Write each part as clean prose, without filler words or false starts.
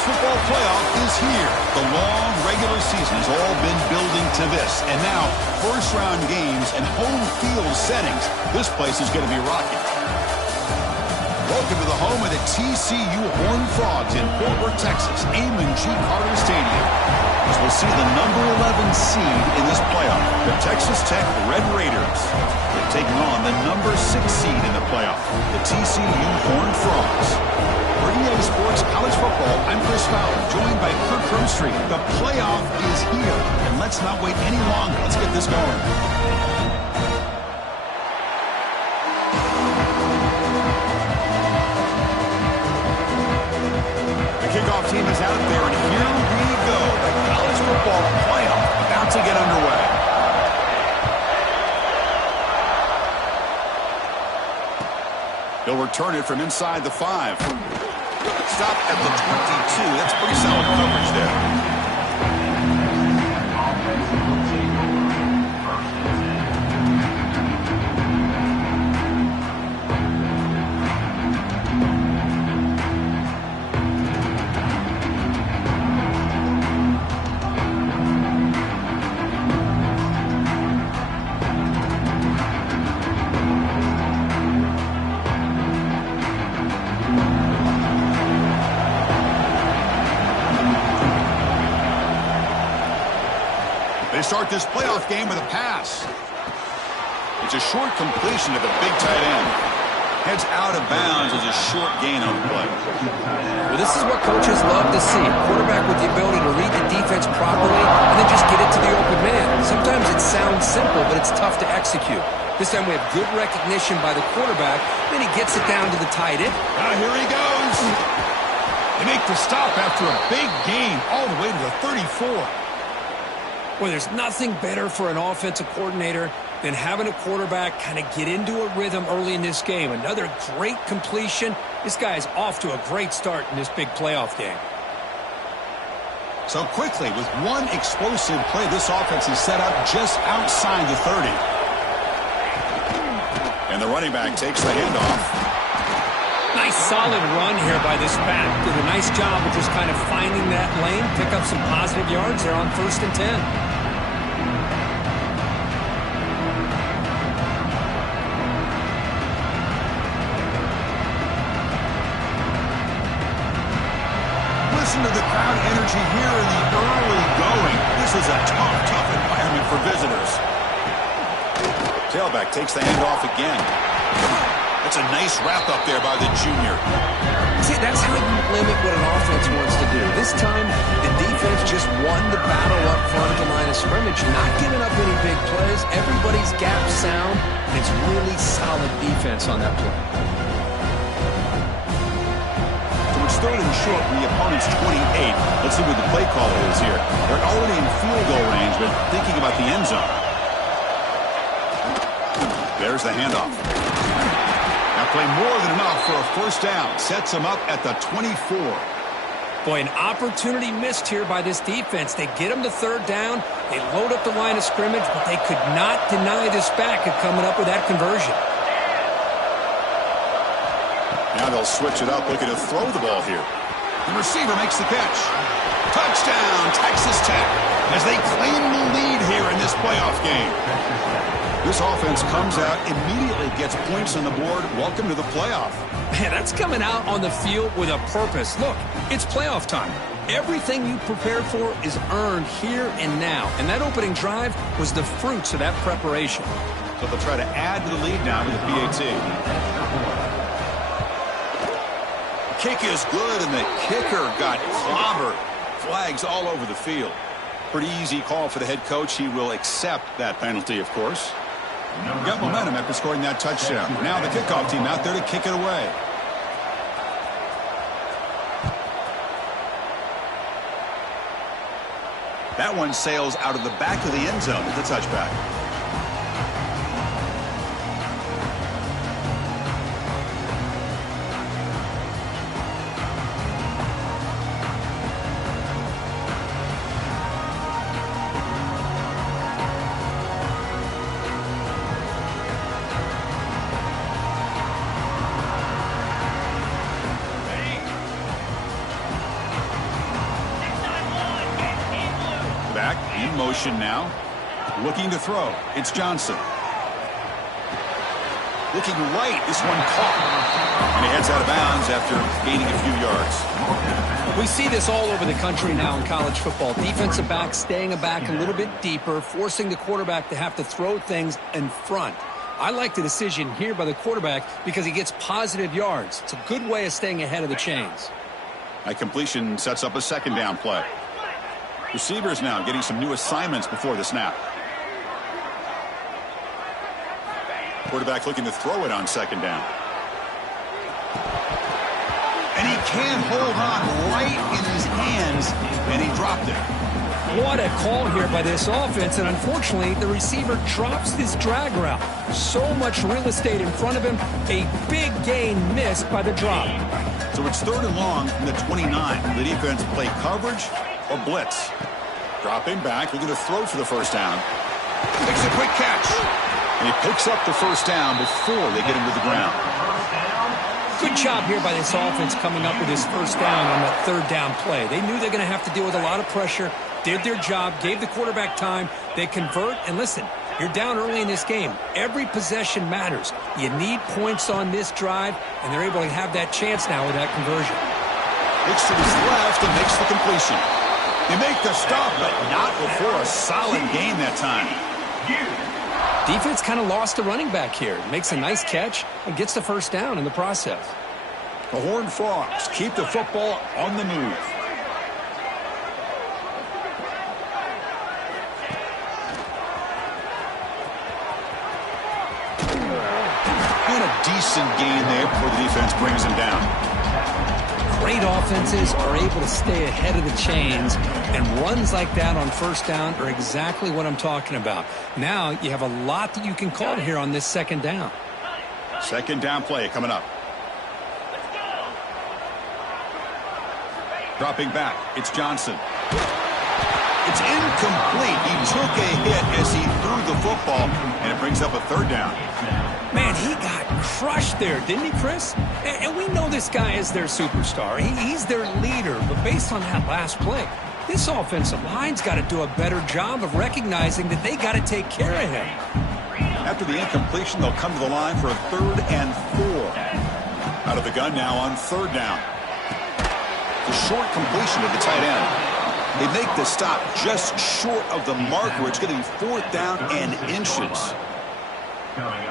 college football playoff is here. The long regular season has all been building to this. And now, first-round games and home field settings. This place is going to be rocking. Welcome to the home of the TCU Horned Frogs in Fort Worth, Texas, Amon G. Carter Stadium. As we'll see the number 11 seed in this playoff, the Texas Tech Red Raiders. They're taking on the number 6 seed in the playoff, the TCU Horned Frogs. For EA Sports College Football, I'm Chris Fowler, joined by Kirk Crumstreet. The playoff is here, and let's not wait any longer. Let's get this going. Kickoff team is out there, and here we go. The college football playoff about to get underway. He'll return it from inside the 5. Stop at the 22. That's pretty solid coverage there. They start this playoff game with a pass. It's a short completion to the big tight end. Heads out of bounds as a short gain on the play. Well, this is what coaches love to see. A quarterback with the ability to read the defense properly and then just get it to the open man. Sometimes it sounds simple, but it's tough to execute. This time we have good recognition by the quarterback. Then he gets it down to the tight end. Here he goes. They make the stop after a big gain all the way to the 34. Well, there's nothing better for an offensive coordinator than having a quarterback kind of get into a rhythm early in this game. Another great completion. This guy is off to a great start in this big playoff game. So quickly, with one explosive play, this offense is set up just outside the 30. And the running back takes the handoff. Nice solid run here by this back. Did a nice job of just kind of finding that lane, pick up some positive yards there on 1st and 10. Listen to the crowd energy here in the early going. This is a tough environment for visitors. Tailback takes the handoff again. That's a nice wrap-up there by the junior. See, that's how you limit what an offense wants to do. This time, the defense just won the battle up front at the line of scrimmage, not giving up any big plays. Everybody's gap sound, and it's really solid defense on that play. So it's 3rd and short from the opponent's 28. Let's see what the play call is here. They're already in field goal range, but thinking about the end zone. There's the handoff. Play more than enough for a first down. Sets them up at the 24. Boy, an opportunity missed here by this defense. They get them to 3rd down. They load up the line of scrimmage, but they could not deny this back of coming up with that conversion. Now they'll switch it up, looking to throw the ball here. The receiver makes the catch. Touchdown, Texas Tech, as they claim the lead here in this playoff game. This offense comes out, immediately gets points on the board. Welcome to the playoff. Man, that's coming out on the field with a purpose. Look, it's playoff time. Everything you prepared for is earned here and now. And that opening drive was the fruits of that preparation. So they'll try to add to the lead now with the PAT. The kick is good, and the kicker got clobbered. Flags all over the field. Pretty easy call for the head coach. He will accept that penalty, of course. Got momentum after scoring that touchdown. Now the kickoff team out there to kick it away. That one sails out of the back of the end zone with the touchback. quarterback in motion now. Looking to throw. It's Johnson. Looking right. This one caught. And he heads out of bounds after gaining a few yards. We see this all over the country now in college football. Defensive backs staying back a little bit deeper, forcing the quarterback to have to throw things in front. I like the decision here by the quarterback because he gets positive yards. It's a good way of staying ahead of the chains. That completion sets up a second down play. Receivers now getting some new assignments before the snap. Quarterback looking to throw it on second down. And he can hold on right in his hands, and he dropped it. What a call here by this offense, and unfortunately, the receiver drops this drag route. So much real estate in front of him, a big gain missed by the drop. So it's 3rd and long from the 29. The defense play coverage or blitz. Dropping back, looking to throw for the first down. Makes a quick catch. And he picks up the first down before they get him to the ground. Good job here by this offense coming up with his first down on that 3rd down play. They knew they're going to have to deal with a lot of pressure, did their job, gave the quarterback time. They convert, and listen, you're down early in this game. Every possession matters. You need points on this drive, and they're able to have that chance now with that conversion. Looks to his left and makes the completion. They make the stop, but not before a solid gain that time. Defense kind of lost the running back here. Makes a nice catch and gets the first down in the process. The Horned Frogs keep the football on the move. And a decent gain there before the defense brings him down. Great offenses are able to stay ahead of the chains, and runs like that on first down are exactly what I'm talking about. Now you have a lot that you can call here on this second down. Second down play coming up. Dropping back, it's Johnson. It's incomplete. He took a hit as he threw the football, and it brings up a 3rd down. Man, he got crushed there, didn't he, Chris? And we know this guy is their superstar. He's their leader. But based on that last play, this offensive line's got to do a better job of recognizing that they got to take care of him. After the incompletion, they'll come to the line for a 3rd and 4. Out of the gun now on 3rd down. The short completion of the tight end. They make the stop just short of the marker. It's going to be 4th down and inches.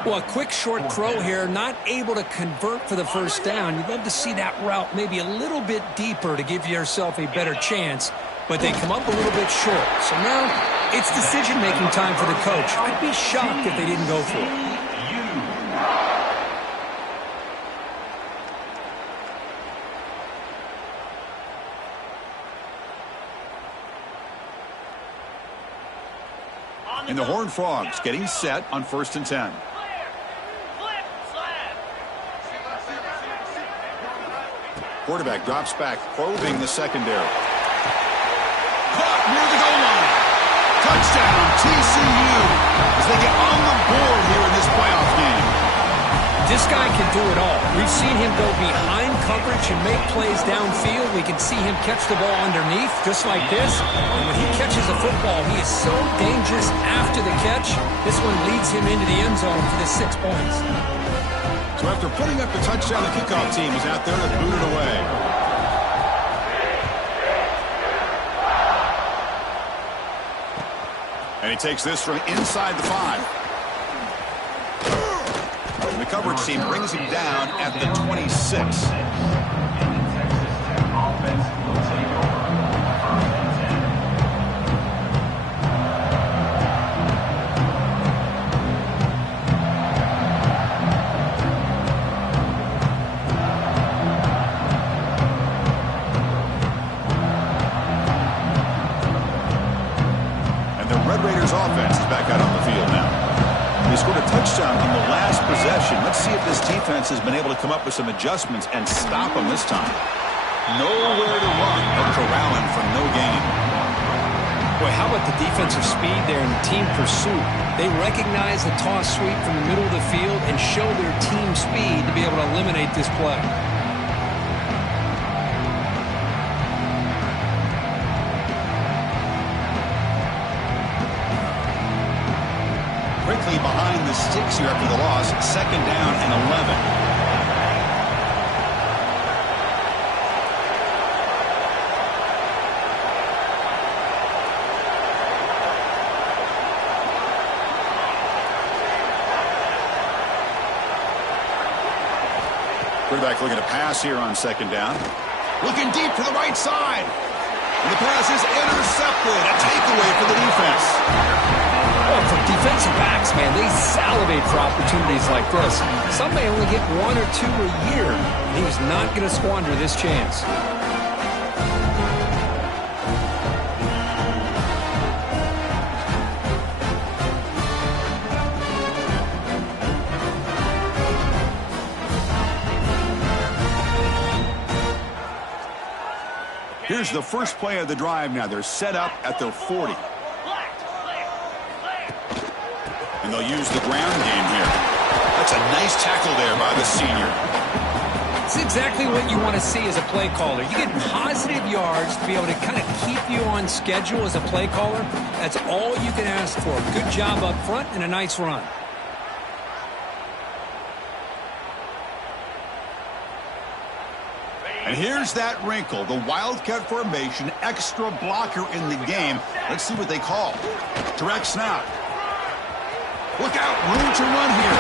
Well, a quick short throw here, not able to convert for the first down. You'd love to see that route maybe a little bit deeper to give yourself a better chance, but they come up a little bit short. So now it's decision-making time for the coach. I'd be shocked if they didn't go for it. And the Horned Frogs getting set on 1st and 10. Quarterback drops back, probing the secondary. Caught near the goal line. Touchdown, TCU, as they get on the board here in this playoff game. This guy can do it all. We've seen him go behind coverage and make plays downfield. We can see him catch the ball underneath, just like this. And when he catches a football, he is so dangerous after the catch. This one leads him into the end zone for the 6 points. So after putting up the touchdown, the kickoff team is out there to boot it away. And he takes this from inside the 5. And the coverage team brings him down at the 26. Offense is back out on the field now. They scored a touchdown on the last possession. Let's see if this defense has been able to come up with some adjustments and stop them this time. Nowhere to run, but corralling for no gain. Boy, how about the defensive speed there and the team pursuit? They recognize the toss sweep from the middle of the field and show their team speed to be able to eliminate this play. safely behind the sticks here after the loss. 2nd down and 11. Quarterback looking to pass here on 2nd down. Looking deep to the right side. And the pass is intercepted. A takeaway for the defense. Well, for defensive backs, man, they salivate for opportunities like this. Some may only get 1 or 2 a year. And he was not going to squander this chance. Here's the first play of the drive now. They're set up at their 40. And they'll use the ground game here. That's a nice tackle there by the senior. It's exactly what you want to see as a play caller. You get positive yards to be able to kind of keep you on schedule as a play caller. That's all you can ask for. Good job up front and a nice run. And here's that wrinkle, the Wildcat formation, extra blocker in the game. Let's see what they call. Direct snap. Look out, room to run here.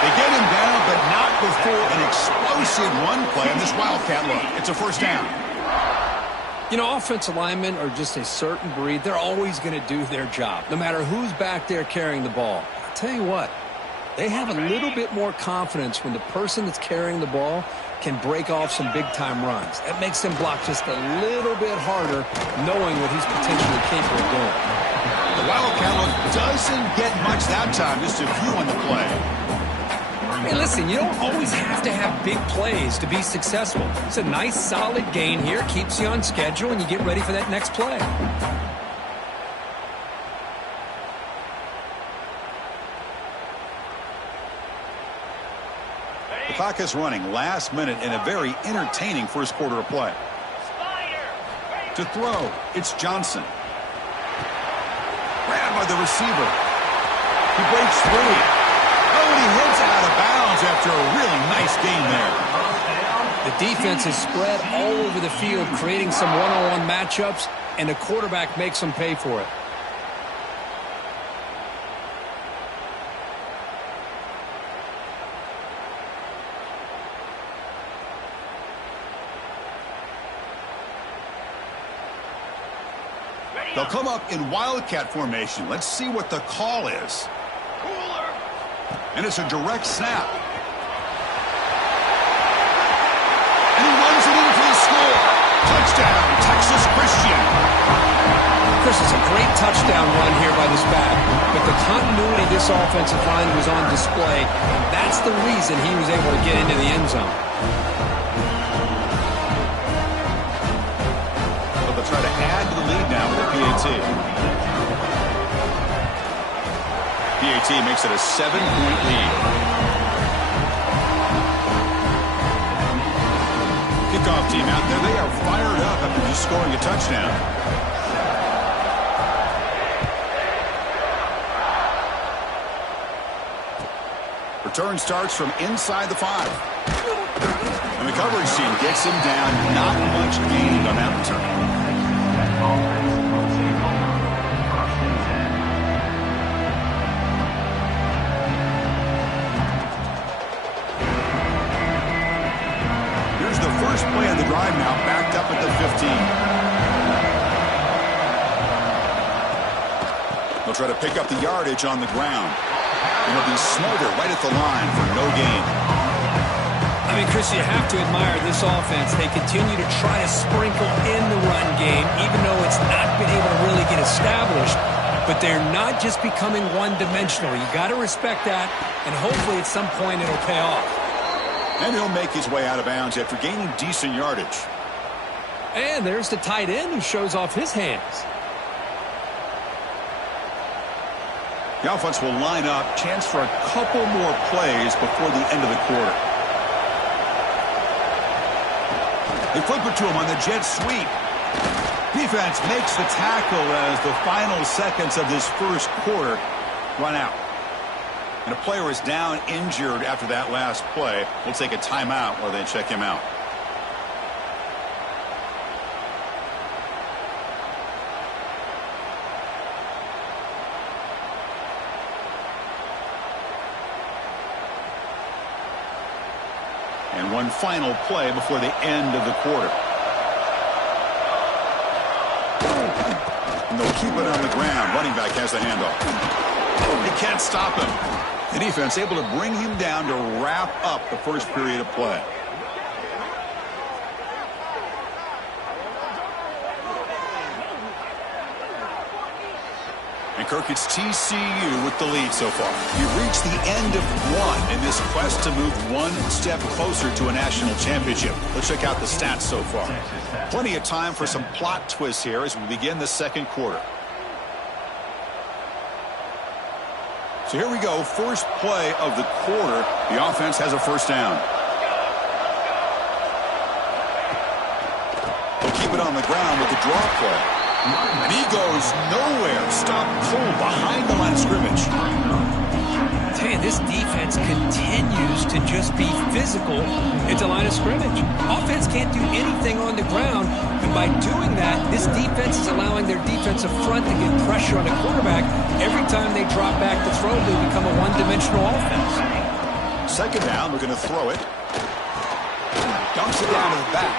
They get him down, but not before an explosive run play on this Wildcat look. It's a 1st down. You know, offensive linemen are just a certain breed. They're always going to do their job, no matter who's back there carrying the ball. I'll tell you what, they have a little bit more confidence when the person that's carrying the ball can break off some big-time runs. That makes them block just a little bit harder, knowing what he's potentially capable of doing. The Wildcat look doesn't get much that time, just a few on the play. Hey, listen, you don't always have to have big plays to be successful. It's a nice, solid gain here, keeps you on schedule, and you get ready for that next play. The clock is running. Last minute in a very entertaining first quarter of play. To throw, it's Johnson. Grabbed by the receiver. He breaks free. Oh, and he hits out of bounds after a really nice gain there. The defense is spread all over the field, creating some one-on-one matchups, and the quarterback makes them pay for it. They'll come up in Wildcat formation. Let's see what the call is. And it's a direct snap. And he runs it in for the score. Touchdown, Texas Christian. Chris, it's a great touchdown run here by this back. But the continuity of this offensive line was on display. And that's the reason he was able to get into the end zone. They'll try to add to the lead now with the PAT. PAT makes it a 7-point lead. Kickoff team out there. They are fired up after just scoring a touchdown. Return starts from inside the 5. And the coverage team gets him down. Not much gained on that return. Here's the first play of the drive now, backed up at the 15. They'll try to pick up the yardage on the ground. And it'll be Smoter right at the line for no gain. I mean, Chris, you have to admire this offense. They continue to try to sprinkle in the run game, even though it's not been able to really get established. But they're not just becoming one-dimensional. You got to respect that, and hopefully at some point it'll pay off. And he'll make his way out of bounds after gaining decent yardage. And there's the tight end who shows off his hands. The offense will line up. Chance for a couple more plays before the end of the quarter. They flip it to him on the jet sweep. Defense makes the tackle as the final seconds of this first quarter run out. And a player is down injured after that last play. We'll take a timeout while they check him out. And one final play before the end of the quarter. And they'll keep it on the ground. Running back has the handoff. They can't stop him. The defense able to bring him down to wrap up the first period of play. And Kirk, it's TCU with the lead so far. You've reached the end of one in this quest to move one step closer to a national championship. Let's check out the stats so far. Plenty of time for some plot twists here as we begin the second quarter. So here we go, first play of the quarter. The offense has a first down. They'll keep it on the ground with the draw play. And he goes nowhere. Stop cold behind the line of scrimmage. I tell you, this defense continues to just be physical at the line of scrimmage. Offense can't do anything on the ground. And by doing that, this defense is allowing their defensive front to get pressure on the quarterback. Every time they drop back to throw, they become a one-dimensional offense. Second down, we're going to throw it. Dumps it down to the back.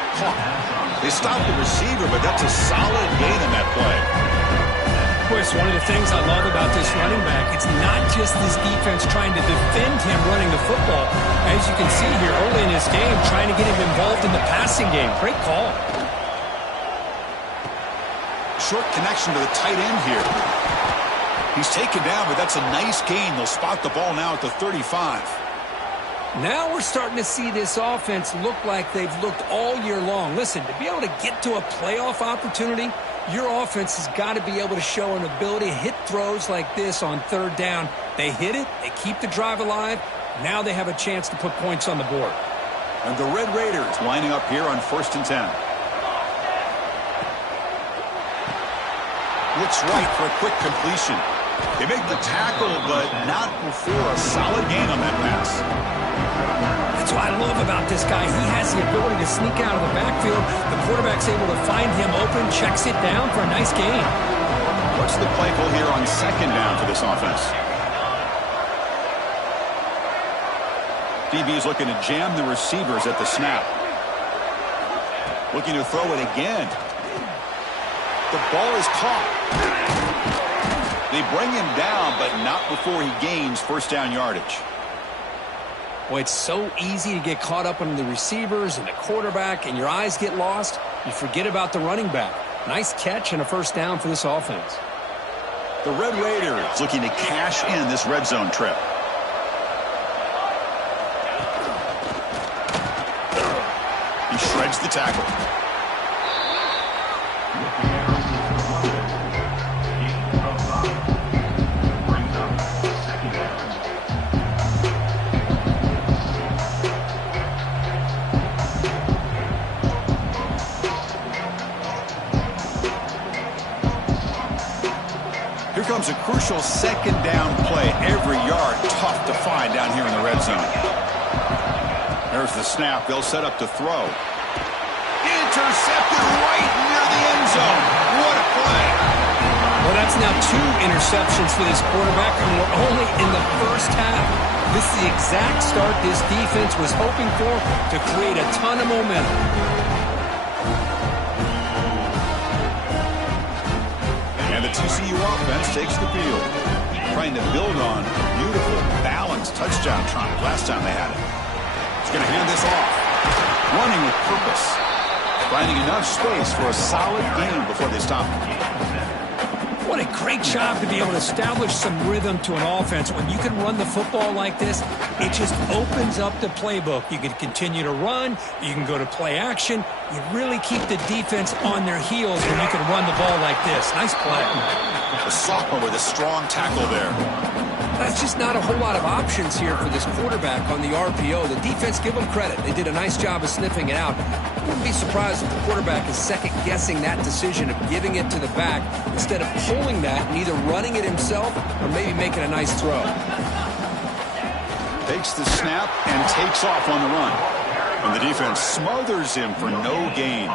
They stopped the receiver, but that's a solid gain in that play. Of course, one of the things I love about this running back, it's not just this defense trying to defend him running the football. As you can see here early in this game, trying to get him involved in the passing game. Great call. Short connection to the tight end here. He's taken down, but that's a nice gain. They'll spot the ball now at the 35. Now we're starting to see this offense look like they've looked all year long. Listen, to be able to get to a playoff opportunity, your offense has got to be able to show an ability to hit throws like this on third down. They hit it, they keep the drive alive. Now they have a chance to put points on the board. And the Red Raiders lining up here on 1st and 10. Looks right for a quick completion. They make the tackle, but not before a solid gain on that pass. That's what I love about this guy. He has the ability to sneak out of the backfield. The quarterback's able to find him open, checks it down for a nice gain. What's the play call here on second down for this offense? DB is looking to jam the receivers at the snap. Looking to throw it again. The ball is caught. They bring him down, but not before he gains first down yardage. Boy, it's so easy to get caught up on the receivers and the quarterback, and your eyes get lost. You forget about the running back. Nice catch and a first down for this offense. The Red Raiders looking to cash in this red zone trip. He shreds the tackle. Here comes a crucial second down play. Every yard tough to find down here in the red zone. There's the snap. They'll set up to throw. Intercepted right near the end zone. What a play. Well, that's now 2 interceptions for this quarterback, and we're only in the first half. This is the exact start this defense was hoping for to create a ton of momentum. And the TCU offense takes the field. Trying to build on a beautiful, balanced touchdown try last time they had it. He's going to hand this off. Running with purpose. Finding enough space for a solid gain before they stop him. What a great job to be able to establish some rhythm to an offense. When you can run the football like this, it just opens up the playbook. You can continue to run. You can go to play action. You really keep the defense on their heels when you can run the ball like this. Nice play. The sophomore with a strong tackle there. That's just not a whole lot of options here for this quarterback on the RPO. The defense, give them credit. They did a nice job of sniffing it out. I wouldn't be surprised if the quarterback is second-guessing that decision of giving it to the back instead of pulling that and either running it himself or maybe making a nice throw. Takes the snap and takes off on the run. And the defense smothers him for no gain.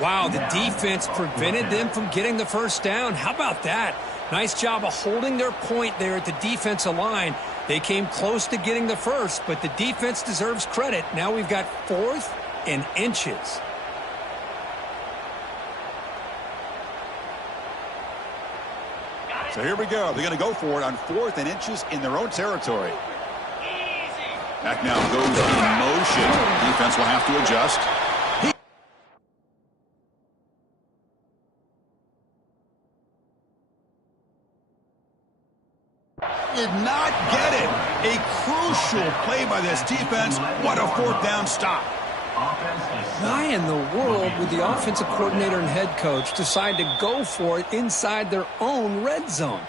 Wow, the defense prevented them from getting the first down. How about that? Nice job of holding their point there at the defensive line. They came close to getting the first, but the defense deserves credit. Now we've got 4th and inches. So here we go. They're going to go for it on 4th and inches in their own territory. Back now goes in motion. Defense will have to adjust. Did not get it. A crucial play by this defense. What a 4th down stop. Why in the world would the offensive coordinator and head coach decide to go for it inside their own red zone?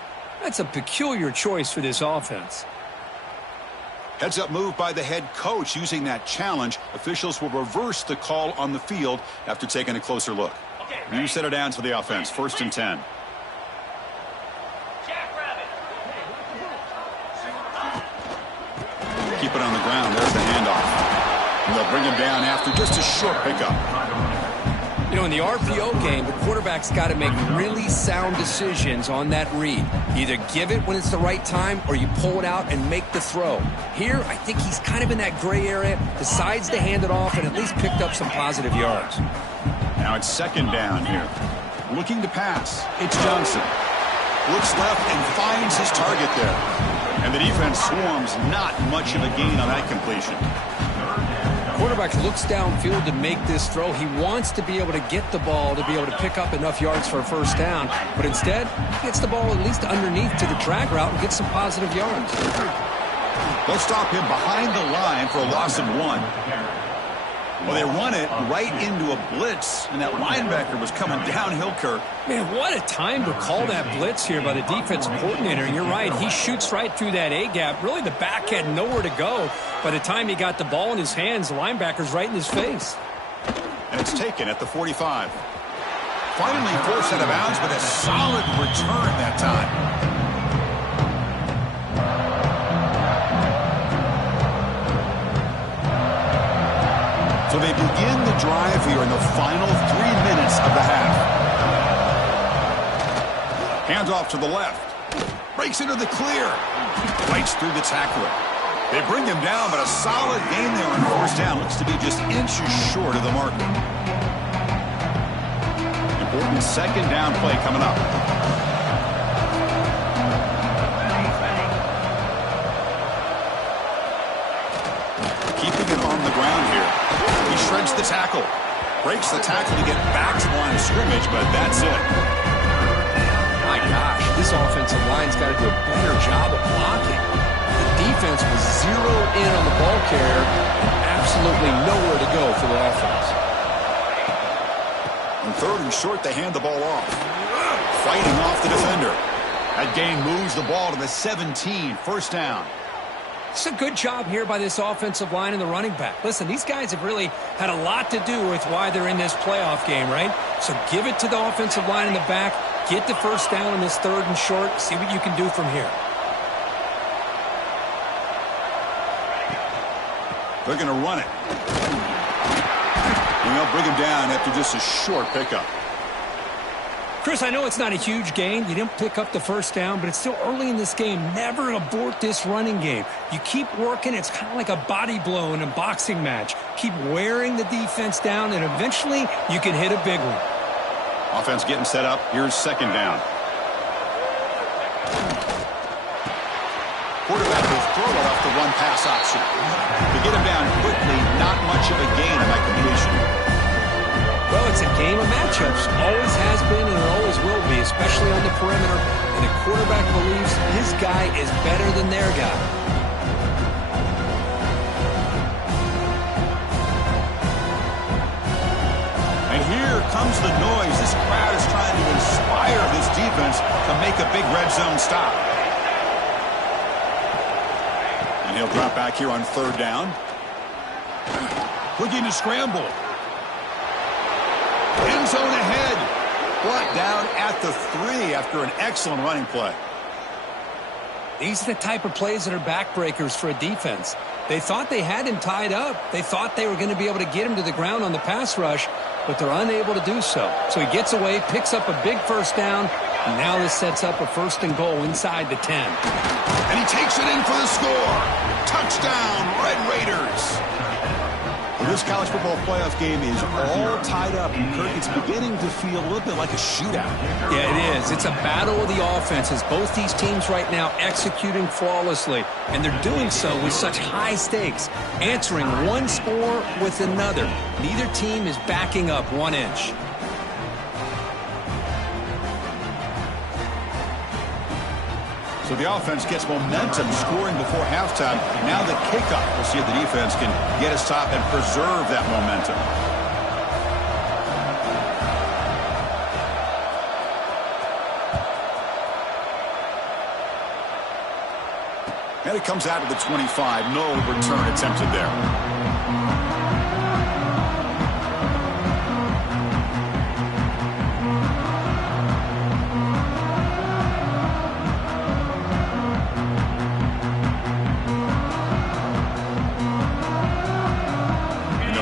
That's a peculiar choice for this offense. Heads-up move by the head coach using that challenge. Officials will reverse the call on the field after taking a closer look. New set of downs for the offense. 1st and 10. Keep it on the ground. There's the handoff. And they'll bring him down after just a short pickup. You know, in the RPO game, the quarterback's got to make really sound decisions on that read. Either give it when it's the right time or you pull it out and make the throw. Here, I think he's kind of in that gray area, decides to hand it off and at least picked up some positive yards. Now it's 2nd down here. Looking to pass. It's Johnson. Looks left and finds his target there. And the defense swarms. Not much of a gain on that completion. Quarterback looks downfield to make this throw. He wants to be able to get the ball to be able to pick up enough yards for a 1st down. But instead, he gets the ball at least underneath to the drag route and gets some positive yards. They'll stop him behind the line for a loss of 1. Well, they run it right into a blitz, and that linebacker was coming downhill, Kirk. Man, what a time to call that blitz here by the defensive coordinator. And you're right, he shoots right through that A-gap. Really, the back had nowhere to go. By the time he got the ball in his hands, the linebacker's right in his face. And it's taken at the 45. Finally forced out of bounds, but a solid return that time. So they begin the drive here in the final 3 minutes of the half. Hands off to the left. Breaks into the clear. Breaks through the tackler. They bring him down, but a solid gain there on 1st down. Looks to be just inches short of the marker. Important 2nd down play coming up. Keeping it on the ground here. He shreds the tackle. Breaks the tackle to get back to the line of scrimmage, but that's it. My gosh, this offensive line's got to do a better job of blocking. The defense was zeroed in on the ball carrier and absolutely nowhere to go for the offense. On 3rd and short, they hand the ball off. Fighting off the defender. That gain moves the ball to the 17, 1st down. It's a good job here by this offensive line and the running back. Listen, these guys have really had a lot to do with why they're in this playoff game, right? So give it to the offensive line in the back. Get the 1st down in this 3rd and short. See what you can do from here. They're going to run it. And they'll bring him down after just a short pickup. Chris, I know it's not a huge gain. You didn't pick up the 1st down, but it's still early in this game. Never abort this running game. You keep working. It's kind of like a body blow in a boxing match. Keep wearing the defense down, and eventually you can hit a big one. Offense getting set up. Here's 2nd down. Quarterback will throw it off the one-pass option. To get him down quickly, not much of a gain on that completion. Well, it's a game of matchups. Always has been and it always will be, especially on the perimeter. And the quarterback believes his guy is better than their guy. And here comes the noise. This crowd is trying to inspire this defense to make a big red zone stop. And he'll drop back here on 3rd down. Looking to scramble. End zone ahead. Brought down at the 3 after an excellent running play. These are the type of plays that are backbreakers for a defense. They thought they had him tied up. They thought they were going to be able to get him to the ground on the pass rush, but they're unable to do so. So he gets away, picks up a big first down, and now this sets up a 1st and goal inside the 10. And he takes it in for the score. Touchdown, Red Raiders. Well, this college football playoff game is all tied up, and Kirk, it's beginning to feel a little bit like a shootout. Yeah, it is. It's a battle of the offenses. Both these teams right now executing flawlessly, and they're doing so with such high stakes, answering one score with another. Neither team is backing up 1 inch. So the offense gets momentum scoring before halftime. Now the kickoff. We'll see if the defense can get a stop and preserve that momentum. And it comes out of the 25. No return attempted there.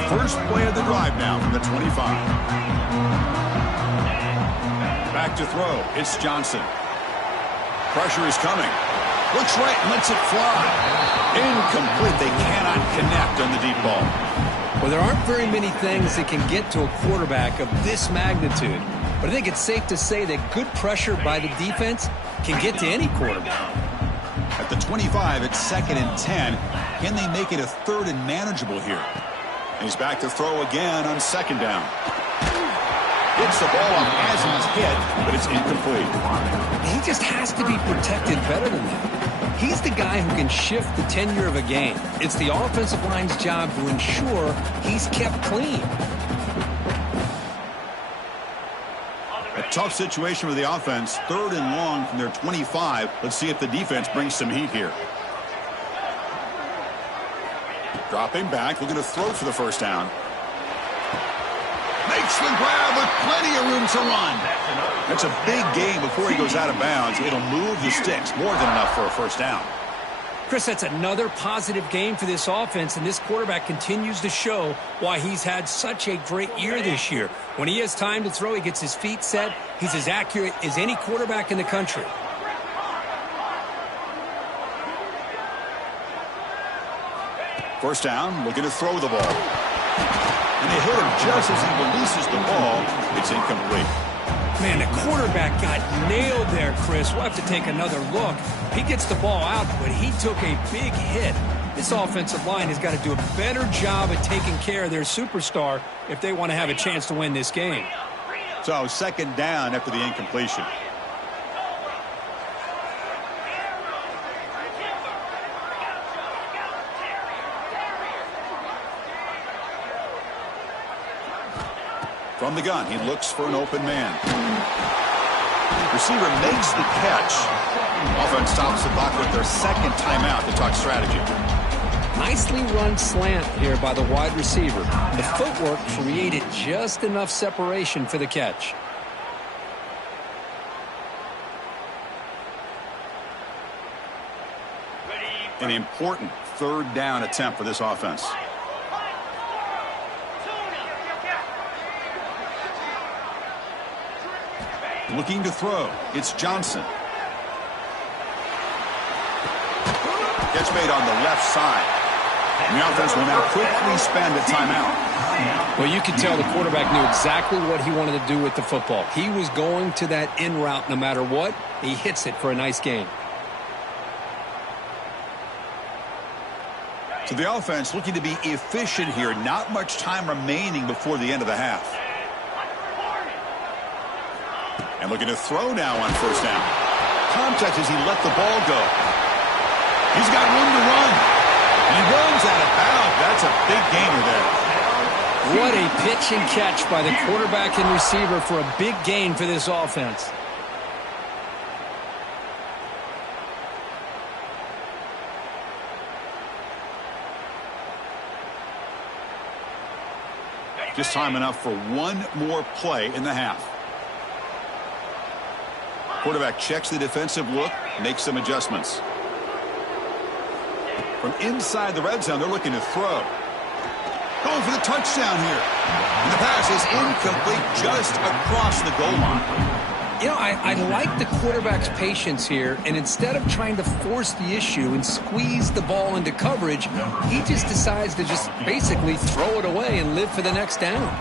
First play of the drive now from the 25. Back to throw. It's Johnson. Pressure is coming. Looks right and lets it fly. Incomplete. They cannot connect on the deep ball. Well, there aren't very many things that can get to a quarterback of this magnitude. But I think it's safe to say that good pressure by the defense can get to any quarterback. At the 25, it's 2nd and 10. Can they make it a 3rd and manageable here? He's back to throw again on 2nd down. Hits the ball off as he's hit, but it's incomplete. He just has to be protected better than that. He's the guy who can shift the tenure of a game. It's the offensive line's job to ensure he's kept clean. A tough situation for the offense. 3rd and long from their 25. Let's see if the defense brings some heat here. Dropping back, looking to throw for the 1st down. Makes the grab with plenty of room to run. That's a big gain before he goes out of bounds. It'll move the sticks, more than enough for a 1st down. Chris, that's another positive game for this offense, and this quarterback continues to show why he's had such a great year this year. When he has time to throw, he gets his feet set. He's as accurate as any quarterback in the country. 1st down, looking to throw the ball. And they hit him just as he releases the ball. It's incomplete. Man, the quarterback got nailed there, Chris. We'll have to take another look. He gets the ball out, but he took a big hit. This offensive line has got to do a better job at taking care of their superstar if they want to have a chance to win this game. So 2nd down after the incompletion. From the gun, he looks for an open man. Receiver makes the catch. Offense stops the clock with their 2nd timeout to talk strategy. Nicely run slant here by the wide receiver. The footwork created just enough separation for the catch. An important 3rd down attempt for this offense. Looking to throw. It's Johnson. Catch made on the left side. And the offense will now quickly spend a timeout. Well, you could tell the quarterback knew exactly what he wanted to do with the football. He was going to that in route no matter what. He hits it for a nice gain. So the offense looking to be efficient here. Not much time remaining before the end of the half. And looking to throw now on 1st down. Contact as he let the ball go. He's got room to run. And he runs out of bounds. That's a big gainer there. What a pitch and catch by the quarterback and receiver for a big gain for this offense. Just time enough for one more play in the half. Quarterback checks the defensive look, makes some adjustments. From inside the red zone, they're looking to throw. Going for the touchdown here. And the pass is incomplete just across the goal line. You know, I like the quarterback's patience here, and instead of trying to force the issue and squeeze the ball into coverage, he just decides to just basically throw it away and live for the next down.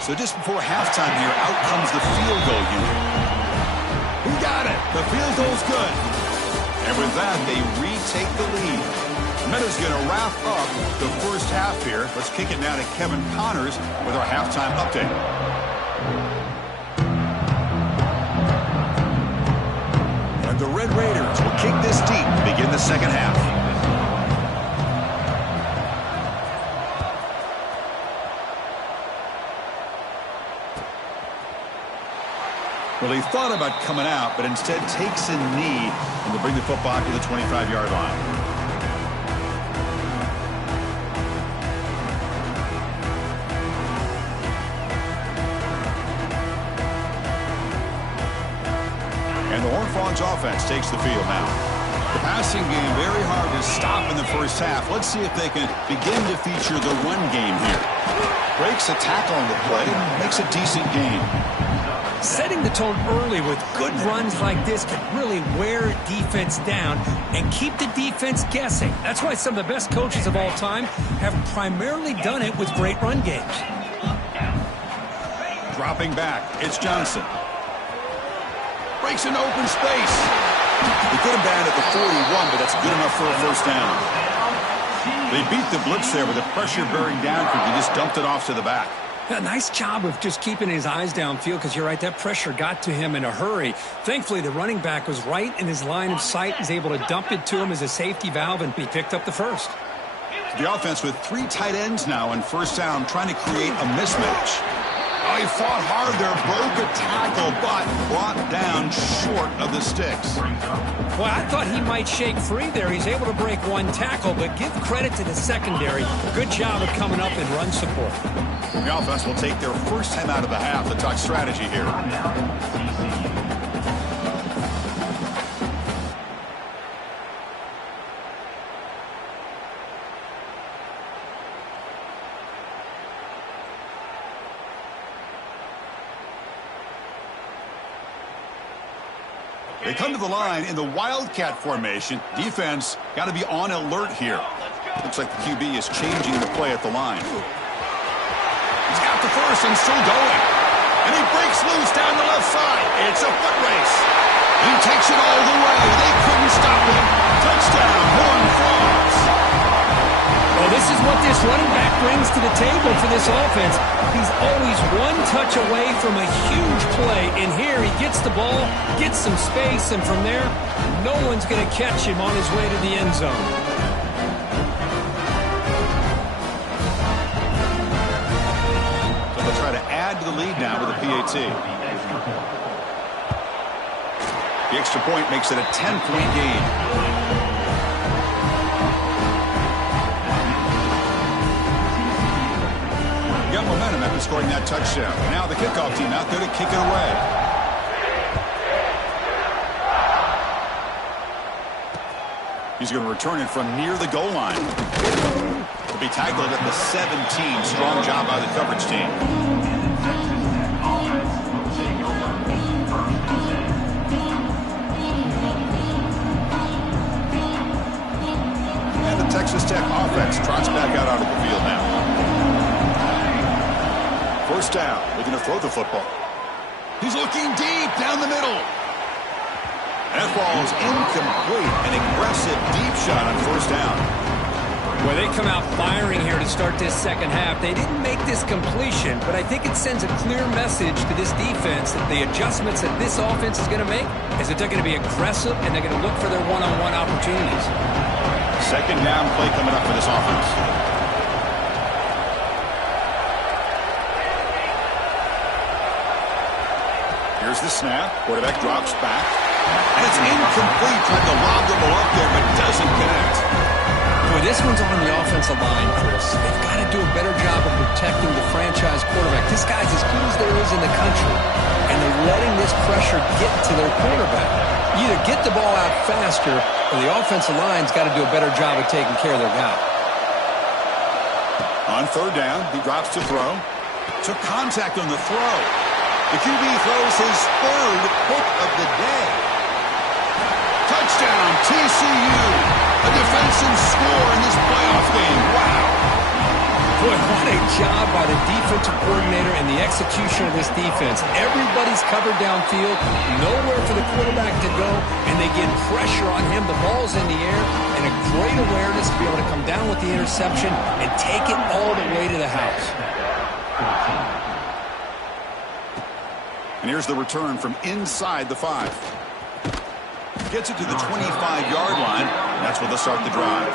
So just before halftime here, out comes the field goal unit. Who got it? The field goal's good. And with that, they retake the lead. Meta's going to wrap up the first half here. Let's kick it now to Kevin Connors with our halftime update. And the Red Raiders will kick this deep to begin the second half. Well, he thought about coming out, but instead takes a knee and will bring the football to the 25-yard line. And the Horned Frogs offense takes the field now. The passing game very hard to stop in the first half. Let's see if they can begin to feature the run game here. Breaks a tackle on the play, makes a decent gain. Setting the tone early with good runs like this can really wear a defense down and keep the defense guessing. That's why some of the best coaches of all time have primarily done it with great run games. Dropping back, it's Johnson. Breaks an open space. He could have banned at the 41, but that's good enough for a first down. They beat the blitz there with the pressure bearing down because he just dumped it off to the back. Yeah, nice job of just keeping his eyes downfield because you're right, that pressure got to him in a hurry. Thankfully, the running back was right in his line of sight. He's able to dump it to him as a safety valve, and he picked up the first. The offense with 3 tight ends now on first down, trying to create a mismatch. Oh, he fought hard there, broke a tackle, but brought down short of the sticks. Well, I thought he might shake free there. He's able to break one tackle, but give credit to the secondary. Good job of coming up in run support. The offense will take their first time out of the half to talk strategy here. They come to the line in the Wildcat formation. Defense got to be on alert here. Looks like the QB is changing the play at the line. He's got the first and still going. And he breaks loose down the left side. It's a foot race. He takes it all the way. They couldn't stop him. Touchdown, Horned Frogs. Well, this is what this running back brings to the table for this offense. He's always one touch away from a huge play. And here he gets the ball, gets some space, and from there, no one's going to catch him on his way to the end zone. So they'll try to add to the lead now with a PAT. The extra point makes it a 10-point game. Got momentum after scoring that touchdown. Now the kickoff team out there to kick it away. He's going to return it from near the goal line. To be tackled at the 17. Strong job by the coverage team. And the Texas Tech offense trots back out onto the field now. First down, looking to throw the football. He's looking deep down the middle. That ball is incomplete. An aggressive deep shot on first down. Well, they come out firing here to start this second half. They didn't make this completion, but I think it sends a clear message to this defense that the adjustments that this offense is going to make is that they're going to be aggressive and they're going to look for their one-on-one opportunities. Second down play coming up for this offense. Here's the snap. Quarterback drops back. And it's incomplete. Tried to lob the ball up there, but doesn't connect. Boy, this one's on the offensive line, Chris. They've got to do a better job of protecting the franchise quarterback. This guy's as good as there is in the country, and they're letting this pressure get to their quarterback. You either get the ball out faster, or the offensive line's got to do a better job of taking care of their guy. On third down, he drops to throw. Took contact on the throw. The QB throws his third pick of the day. Touchdown, TCU. A defensive score in this playoff game. Wow. Boy, what a job by the defensive coordinator and the execution of this defense. Everybody's covered downfield, nowhere for the quarterback to go, and they get pressure on him. The ball's in the air, and a great awareness to be able to come down with the interception and take it all the way to the house. And here's the return from inside the 5. Gets it to the 25-yard line. That's where they'll start the drive.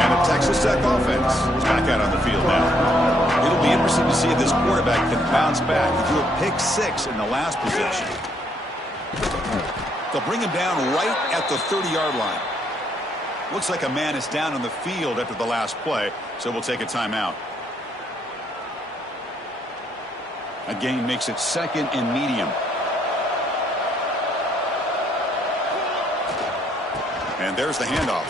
And the Texas Tech offense is back out on the field now. It'll be interesting to see if this quarterback can bounce back. He threw a pick 6 in the last possession. They'll bring him down right at the 30-yard line. Looks like a man is down on the field after the last play, so we'll take a timeout. A gain makes it second and medium. And there's the handoff.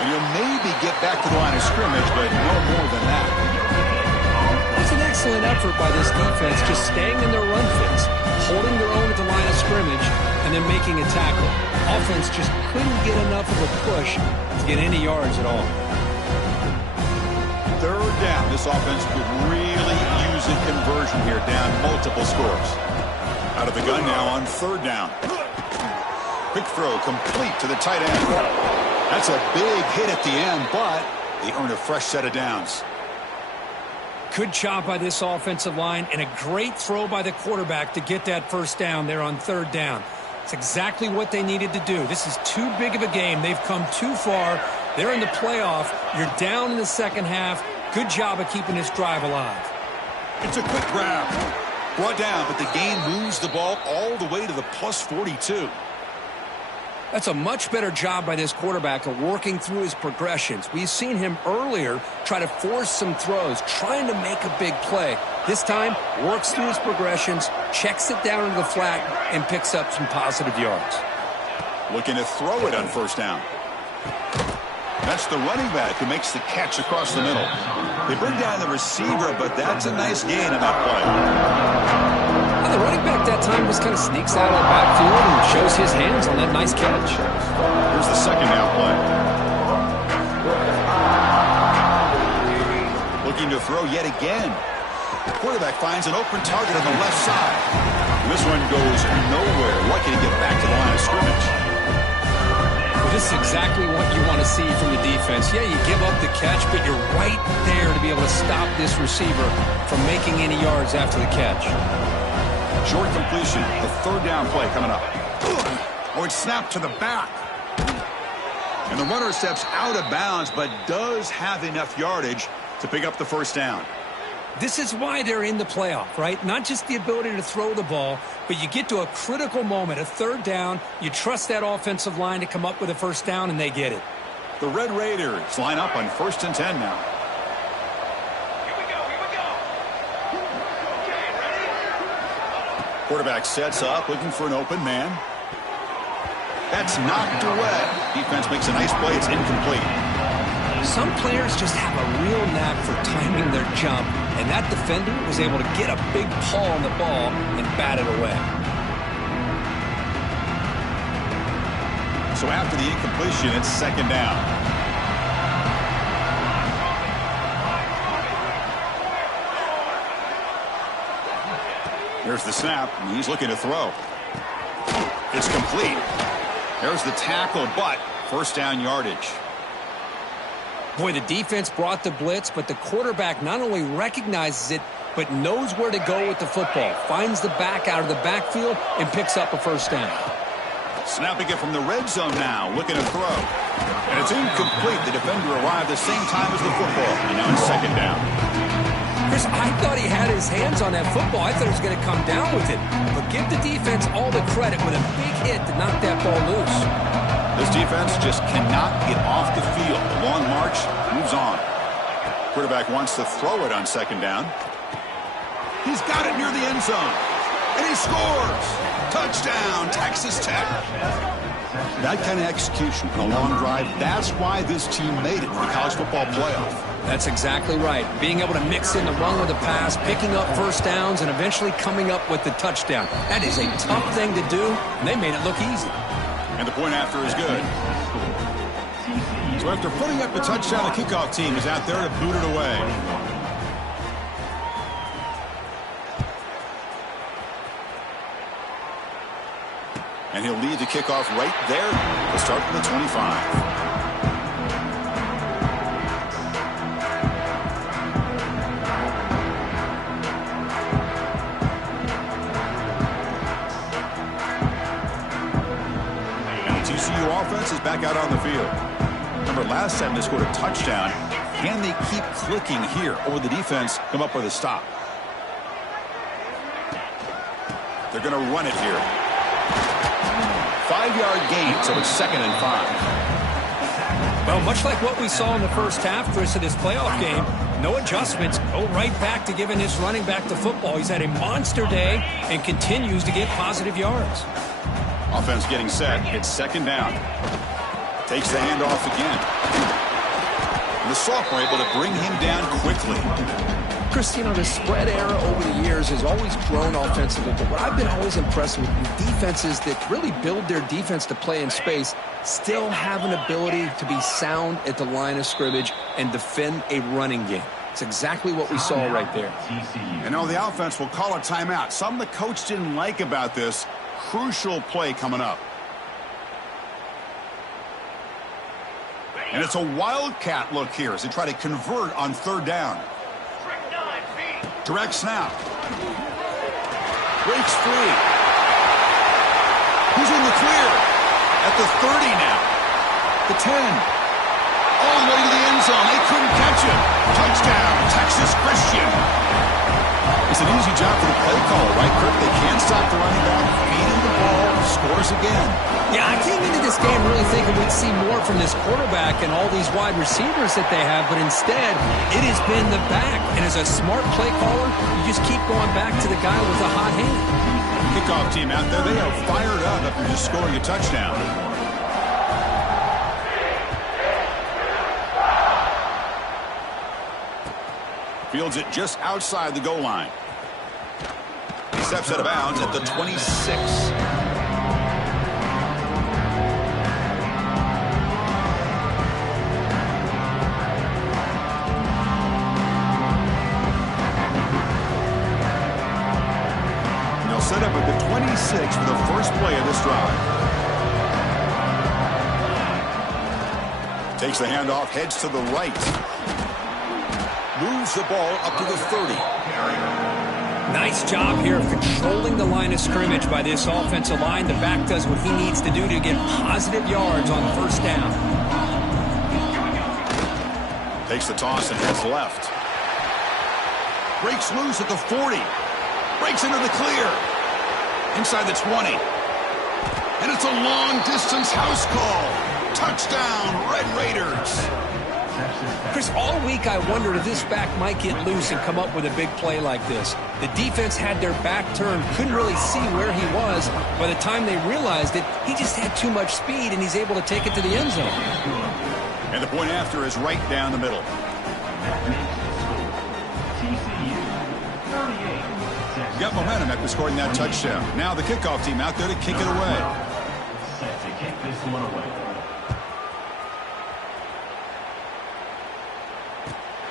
And you'll maybe get back to the line of scrimmage, but no more than that. It's an excellent effort by this defense, just staying in their run fits, holding their own at the line of scrimmage, and then making a tackle. Offense just couldn't get enough of a push to get any yards at all. Third down. This offense could really use a conversion here, down multiple scores. Out of the gun now on third down. Quick throw complete to the tight end. That's a big hit at the end, but they earn a fresh set of downs. Good job by this offensive line, and a great throw by the quarterback to get that first down there on third down. It's exactly what they needed to do. This is too big of a game. They've come too far. They're in the playoff. You're down in the second half. Good job of keeping this drive alive. It's a quick grab. Brought down, but the game moves the ball all the way to the plus 42. That's a much better job by this quarterback of working through his progressions. We've seen him earlier try to force some throws, trying to make a big play. This time, works through his progressions, checks it down into the flat, and picks up some positive yards. Looking to throw it on first down. That's the running back who makes the catch across the middle. They bring down the receiver, but that's a nice gain in that play. And the running back that time just kind of sneaks out of the backfield and shows his hands on that nice catch. Here's the second down play. Looking to throw yet again. The quarterback finds an open target on the left side. And this one goes nowhere. Lucky to get back to the line of scrimmage. Well, this is exactly what you want to see from the defense. Yeah, you give up the catch, but you're right there to be able to stop this receiver from making any yards after the catch. Short completion, the third down play coming up. Or it's snapped to the back. And the runner steps out of bounds, but does have enough yardage to pick up the first down. This is why they're in the playoff, right? Not just the ability to throw the ball, but you get to a critical moment, a third down, you trust that offensive line to come up with a first down, and they get it. The Red Raiders line up on 1st and 10 now. Quarterback sets up, looking for an open man. That's knocked away. Defense makes a nice play. It's incomplete. Some players just have a real knack for timing their jump, and that defender was able to get a big paw on the ball and bat it away. So after the incompletion, it's second down. Here's the snap, and he's looking to throw. It's complete. There's the tackle, but first down yardage. Boy, the defense brought the blitz, but the quarterback not only recognizes it, but knows where to go with the football. Finds the back out of the backfield and picks up a first down. Snapping it from the red zone now, looking to throw. And it's incomplete. The defender arrived the same time as the football, and now it's second down. Chris, I thought he had his hands on that football. I thought he was going to come down with it. But give the defense all the credit with a big hit to knock that ball loose. This defense just cannot get off the field. The long march moves on. Quarterback wants to throw it on second down. He's got it near the end zone. And he scores. Touchdown, Texas Tech. That kind of execution on a long drive, that's why this team made it to the college football playoff. That's exactly right. Being able to mix in the run with the pass, picking up first downs, and eventually coming up with the touchdown. That is a tough thing to do, and they made it look easy. And the point after is good. So after putting up the touchdown, the kickoff team is out there to boot it away. And he'll lead the kickoff right there to start from the 25. TCU offense is back out on the field. Remember, last time they scored a touchdown. Can they keep clicking here, or the defense come up with a stop? They're going to run it here. 5-yard gain, so it's 2nd and 5. Well, much like what we saw in the first half, Chris, of this playoff game, no adjustments. Go right back to giving this running back the football. He's had a monster day and continues to get positive yards. Offense getting set. It's 2nd down. Takes the handoff again. And the sophomore able to bring him down quickly. Chris, you know, the spread era over the years has always grown offensively, but what I've been always impressed with defenses that really build their defense to play in space still have an ability to be sound at the line of scrimmage and defend a running game. It's exactly what we saw right there. And now the offense will call a timeout. Something the coach didn't like about this. Crucial play coming up. And it's a wildcat look here as they try to convert on 3rd down. Direct snap. Breaks free. Who's in the clear? At the 30 now. The 10. All the way to the end zone. They couldn't catch him. Touchdown, Texas Christian. It's an easy job for the play caller, right, Kirk? They can't stop the running back. Feeding the ball. Scores again. Yeah, I came into this game really thinking we'd see more from this quarterback and all these wide receivers that they have, but instead, it has been the back. And as a smart play caller, you just keep going back to the guy with the hot hand. Kickoff team out there, they are fired up after just scoring a touchdown. Fields it just outside the goal line. He steps out of bounds at the 26. Set up at the 26 for the first play of this drive. Takes the handoff, heads to the right. Moves the ball up to the 30. Nice job here of controlling the line of scrimmage by this offensive line. The back does what he needs to do to get positive yards on 1st down. Takes the toss and heads left. Breaks loose at the 40. Breaks into the clear. Inside the 20. And it's a long-distance house call. Touchdown, Red Raiders. Chris, all week I wondered if this back might get loose and come up with a big play like this. The defense had their back turned, couldn't really see where he was. By the time they realized it, he just had too much speed, and he's able to take it to the end zone. And the point after is right down the middle. Got momentum after scoring that touchdown. Now the kickoff team out there to kick it away. Set to kick this one away.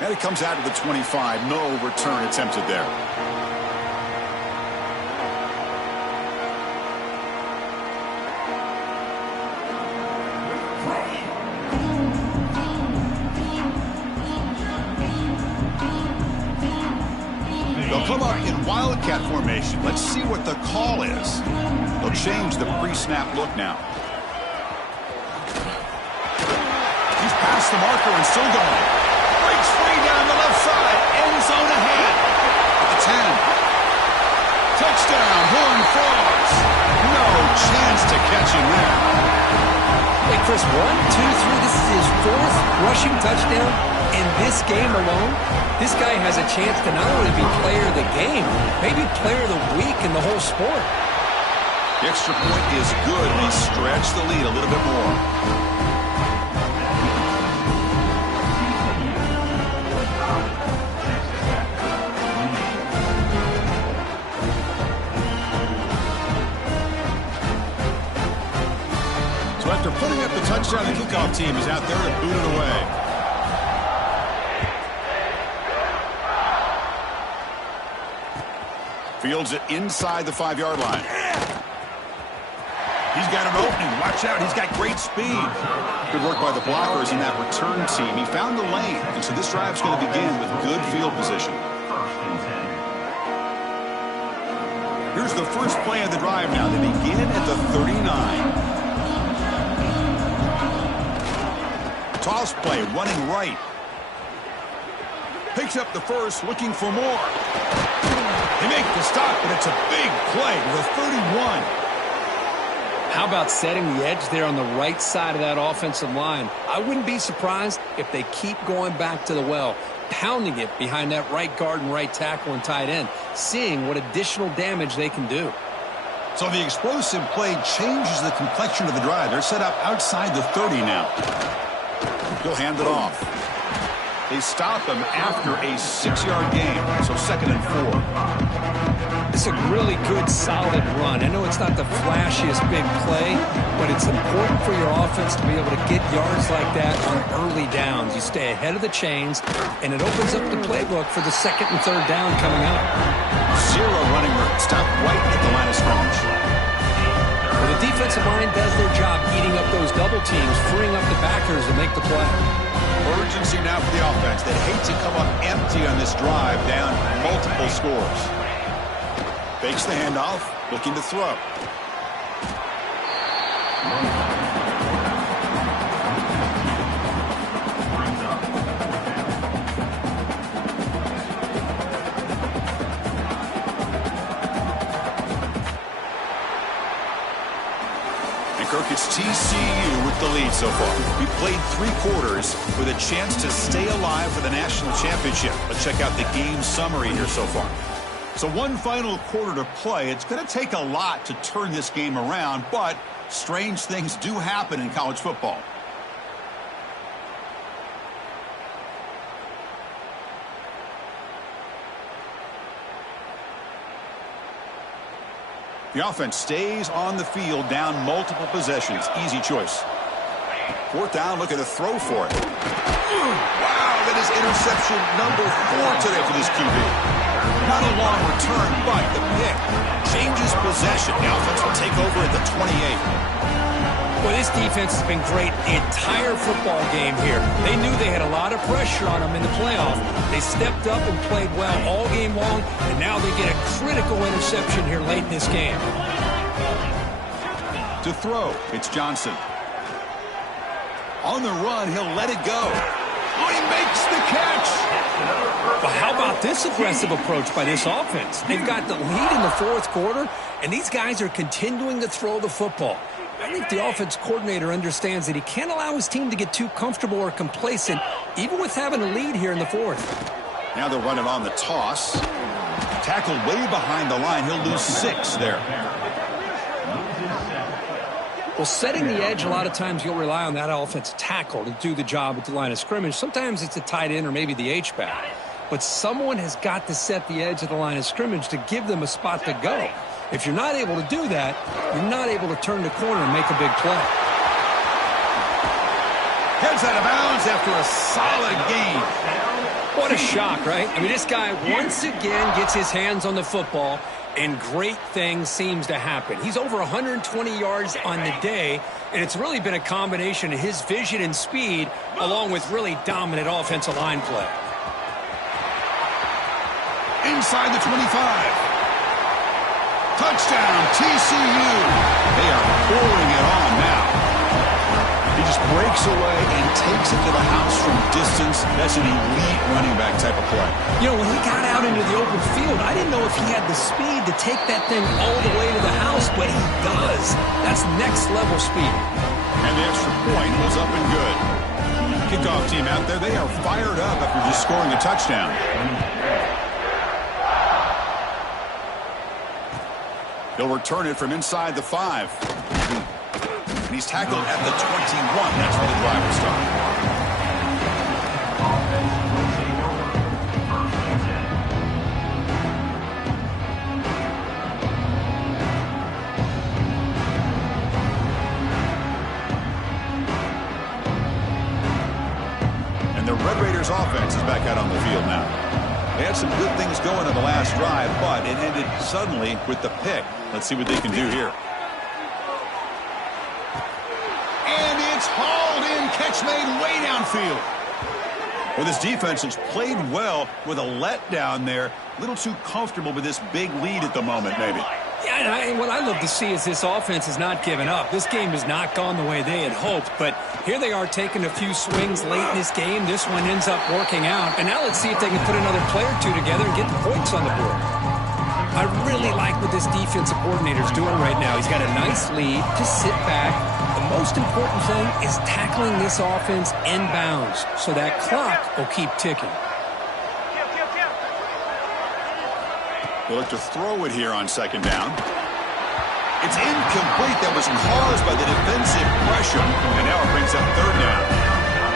And it comes out to the 25. No return attempted there. They'll come up in wildcat formation. Let's see what the call is. They'll change the pre-snap look now. He's past the marker and still going. Breaks free down the left side. End zone ahead. Touchdown, Horn Frogs. No chance to catch him there. Hey, Chris, 1, 2, 3. This is his 4th rushing touchdown in this game alone. This guy has a chance to not only be player of the game, maybe player of the week in the whole sport. The extra point is good, and they stretch the lead a little bit more. So after putting up the touchdown, the kickoff team is out there to boot it away. Fields it inside the 5-yard line. He's got an opening. Watch out. He's got great speed. Good work by the blockers in that return team. He found the lane, and so this drive's going to begin with good field position. Here's the first play of the drive now. They begin at the 39. Toss play, running right. Picks up the first, looking for more. They make the stop, but it's a big play to the 31. How about setting the edge there on the right side of that offensive line? I wouldn't be surprised if they keep going back to the well, pounding it behind that right guard and right tackle and tight end, seeing what additional damage they can do. So the explosive play changes the complexion of the drive. They're set up outside the 30 now. He'll hand it off. They stop him after a 6-yard gain, so 2nd and 4. It's a really good, solid run. I know it's not the flashiest big play, but it's important for your offense to be able to get yards like that on early downs. You stay ahead of the chains, and it opens up the playbook for the 2nd and 3rd down coming up. 0 running room. Stop right at the line of scrimmage. Well, the defensive line does their job eating up those double teams, freeing up the backers to make the play. Urgency now for the offense. They'd hate to come up empty on this drive, down multiple scores. Fakes the handoff, looking to throw. Kirk, it's TCU with the lead so far. We played 3 quarters with a chance to stay alive for the national championship. Let's check out the game summary here so far. So one final quarter to play. It's going to take a lot to turn this game around, but strange things do happen in college football. The offense stays on the field, down multiple possessions. Easy choice. 4th down, looking to throw for it. Wow, that is interception number 4 today for this QB. Not a long return, but the pick changes possession. The offense will take over at the 28. Well, this defense has been great the entire football game here. They knew they had a lot of pressure on them in the playoff. They stepped up and played well all game long, and now they get a critical interception here late in this game. To throw, it's Johnson. On the run, he'll let it go. Oh, he makes the catch. Well, how about this aggressive approach by this offense? They've got the lead in the 4th quarter, and these guys are continuing to throw the football. I think the offense coordinator understands that he can't allow his team to get too comfortable or complacent, even with having a lead here in the 4th. Now they're running on the toss. Tackled way behind the line. He'll lose 6 there. Well, setting the edge, a lot of times you'll rely on that offense tackle to do the job at the line of scrimmage. Sometimes it's a tight end or maybe the H-back. But someone has got to set the edge of the line of scrimmage to give them a spot to go. If you're not able to do that, you're not able to turn the corner and make a big play. Heads out of bounds after a solid gain. What a shock, right? I mean, this guy once again gets his hands on the football, and great things seems to happen. He's over 120 yards on the day, and it's really been a combination of his vision and speed along with really dominant offensive line play. Inside the 25. Touchdown, TCU. They are pouring it on now. He just breaks away and takes it to the house from distance. That's an elite running back type of play. You know, when he got out into the open field, I didn't know if he had the speed to take that thing all the way to the house, but he does. That's next-level speed. And the extra point was up and good. Kickoff team out there, they are fired up after just scoring a touchdown. He'll return it from inside the 5. And he's tackled at the 21. That's where the drive will start. And the Red Raiders offense is back out on the field now. They had some good things going on the last drive, but it ended suddenly with the pick. Let's see what they can do here. And it's hauled in, catch made way downfield. Well, this defense has played well with a letdown there. A little too comfortable with this big lead at the moment, maybe. Yeah, and what I love to see is this offense has not given up. This game has not gone the way they had hoped, but here they are taking a few swings late in this game. This one ends up working out, and now let's see if they can put another play or two together and get the points on the board. I really like what this defensive coordinator is doing right now. He's got a nice lead. Just sit back. The most important thing is tackling this offense inbounds so that clock will keep ticking. They'll look to throw it here on second down. It's incomplete. That was caused by the defensive pressure. And now it brings up third down.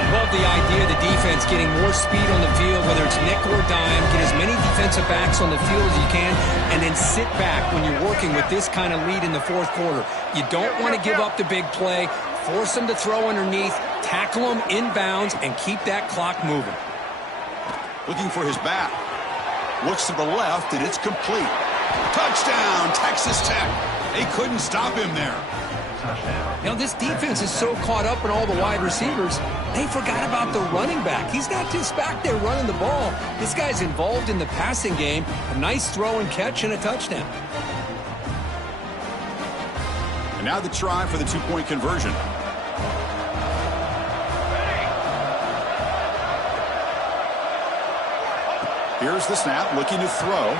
Love the idea of the defense getting more speed on the field, whether it's nickel or dime. Get as many defensive backs on the field as you can, and then sit back when you're working with this kind of lead in the fourth quarter. You don't want to give up the big play. Force them to throw underneath, tackle them inbounds, and keep that clock moving. Looking for his back. Looks to the left, and it's complete. Touchdown, Texas Tech. They couldn't stop him there. You know, this defense is so caught up in all the wide receivers, they forgot about the running back. He's not just back there running the ball. This guy's involved in the passing game. A nice throw and catch and a touchdown. And now the try for the two-point conversion. Here's the snap, looking to throw.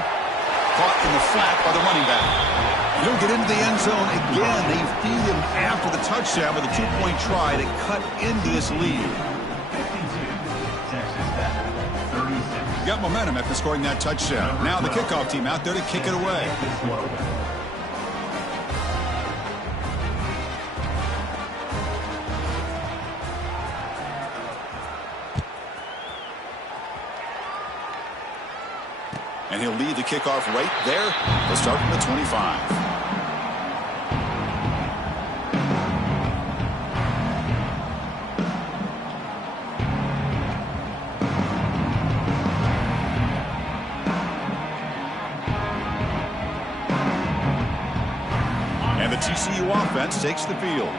Caught in the flat by the running back. He'll get into the end zone again. They feed him after the touchdown with a two-point try to cut into this lead. Got momentum after scoring that touchdown. Now the kickoff team out there to kick it away. And he'll lead the kickoff right there. They'll start from the 25. And the TCU offense takes the field.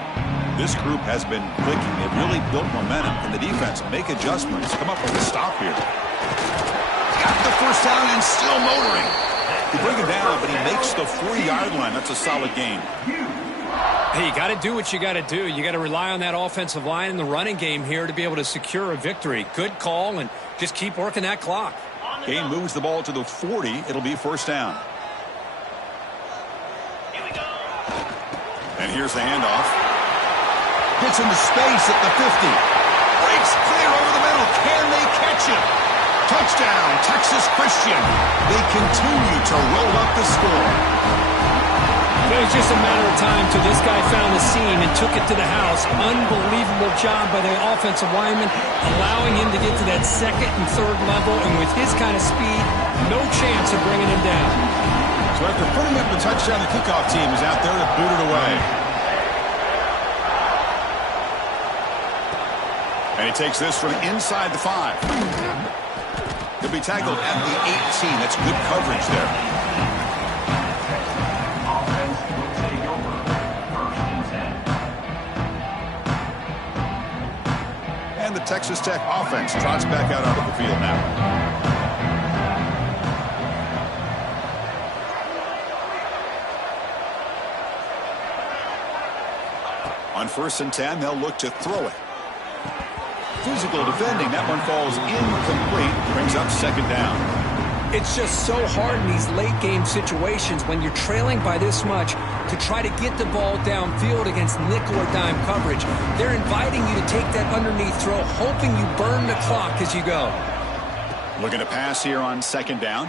This group has been clicking. They've really built momentum, and the defense make adjustments. Come up with a stop here. Got the first down and still motoring. He bring it down, but he makes the 40-yard line. That's a solid gain. Hey, you got to do what you got to do. You got to rely on that offensive line in the running game here to be able to secure a victory. Good call, and just keep working that clock. Gain moves the ball to the 40. It'll be first down. And here's the handoff. Gets into space at the 50. Breaks clear over the middle. Can they catch him? Touchdown, Texas Christian. They continue to roll up the score. It was just a matter of time till this guy found the seam and took it to the house. Unbelievable job by the offensive lineman, allowing him to get to that second and third level, and with his kind of speed, no chance of bringing him down. So after putting up the touchdown, the kickoff team is out there to boot it away. And he takes this from inside the 5. He'll be tackled at the 18. That's good coverage there. And the Texas Tech offense trots back out onto the field now. On 1st and 10, they'll look to throw it. Physical defending. That one falls incomplete. Brings up 2nd down. It's just so hard in these late-game situations when you're trailing by this much to try to get the ball downfield against nickel or dime coverage. They're inviting you to take that underneath throw, hoping you burn the clock as you go. Looking to pass here on 2nd down.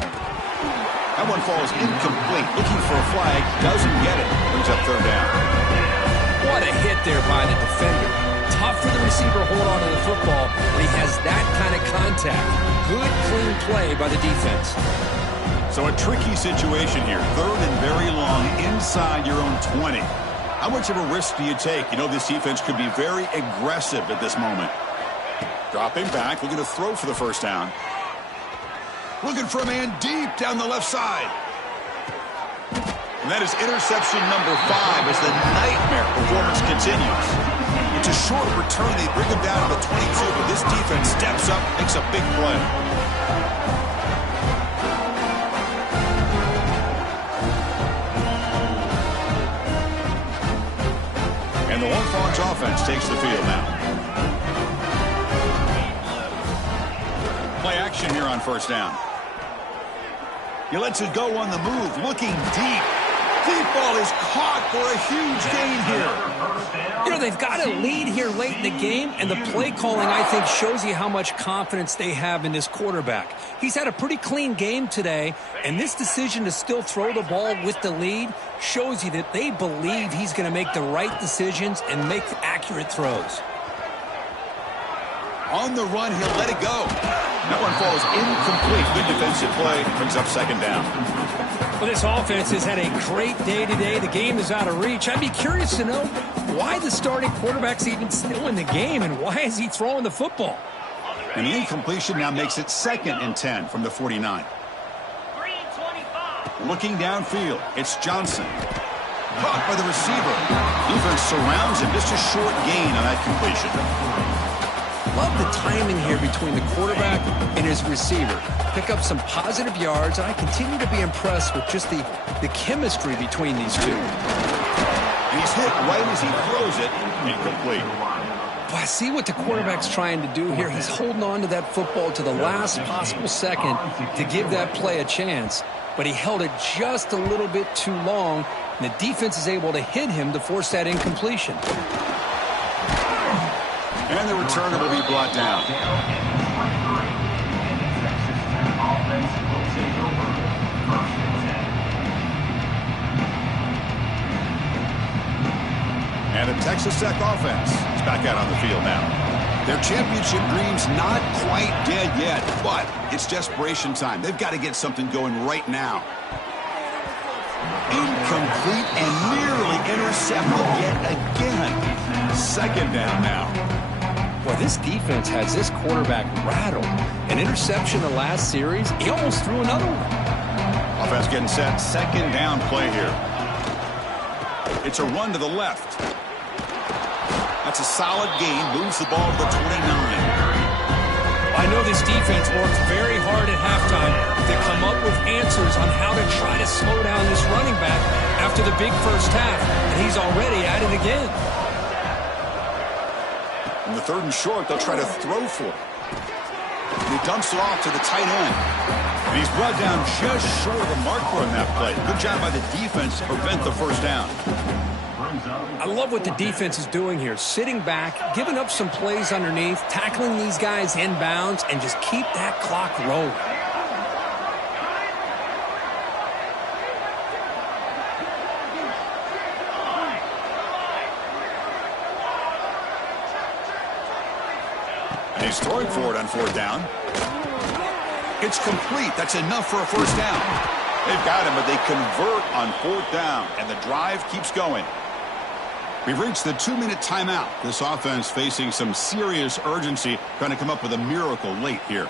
That one falls incomplete. Looking for a flag. Doesn't get it. Brings up 3rd down. What a hit there by the defender. Tough for the receiver to hold on to the football, but he has that kind of contact. Good, clean play by the defense. So a tricky situation here. 3rd and very long inside your own 20. How much of a risk do you take? You know this defense could be very aggressive at this moment. Dropping back, looking to throw for the 1st down. Looking for a man deep down the left side. And that is interception number 5 as the nightmare performance continues. It's a short return. They bring him down to the 22, but this defense steps up, makes a big play. And the Longhorns offense takes the field now. Play action here on 1st down. He lets it go on the move, looking deep. Deep ball is caught for a huge gain here. You know, they've got a lead here late in the game, and the play calling, I think, shows you how much confidence they have in this quarterback. He's had a pretty clean game today, and this decision to still throw the ball with the lead shows you that they believe he's going to make the right decisions and make accurate throws. On the run, he'll let it go. That one falls incomplete. Good defensive play. Brings up 2nd down. Well, this offense has had a great day today. The game is out of reach. I'd be curious to know why the starting quarterback's even still in the game, and why is he throwing the football? And the incompletion now makes it 2nd and 10 from the 49. Looking downfield, it's Johnson. Caught by the receiver. Defense surrounds him. Just a short gain on that completion. Love the timing here between the quarterback and his receiver. Pick up some positive yards, and I continue to be impressed with just the chemistry between these two. And he's hit right as he throws it. Incomplete. Boy, I see what the quarterback's trying to do here. He's holding on to that football to the last possible second to give that play a chance. But he held it just a little bit too long, and the defense is able to hit him to force that incompletion. And the returner will be brought down. And the Texas Tech offense is back out on the field now. Their championship dream's not quite dead yet, but it's desperation time. They've got to get something going right now. Incomplete and nearly intercepted yet again. 2nd down now. Boy, this defense has this quarterback rattled. An interception the last series, he almost threw another one. Offense getting set. 2nd down play here. It's a run to the left. That's a solid gain. Moves the ball to the 29. I know this defense worked very hard at halftime to come up with answers on how to try to slow down this running back after the big first half, and he's already at it again. In the 3rd and short, they'll try to throw for it. And he dumps it off to the tight end. And he's brought down just short of the marker on that play. Good job by the defense to prevent the 1st down. I love what the defense is doing here. Sitting back, giving up some plays underneath, tackling these guys inbounds, and just keep that clock rolling. And he's throwing for it on 4th down. It's complete. That's enough for a 1st down. They've got him, but they convert on 4th down, and the drive keeps going. We've reached the 2-minute timeout. This offense facing some serious urgency, trying to come up with a miracle late here.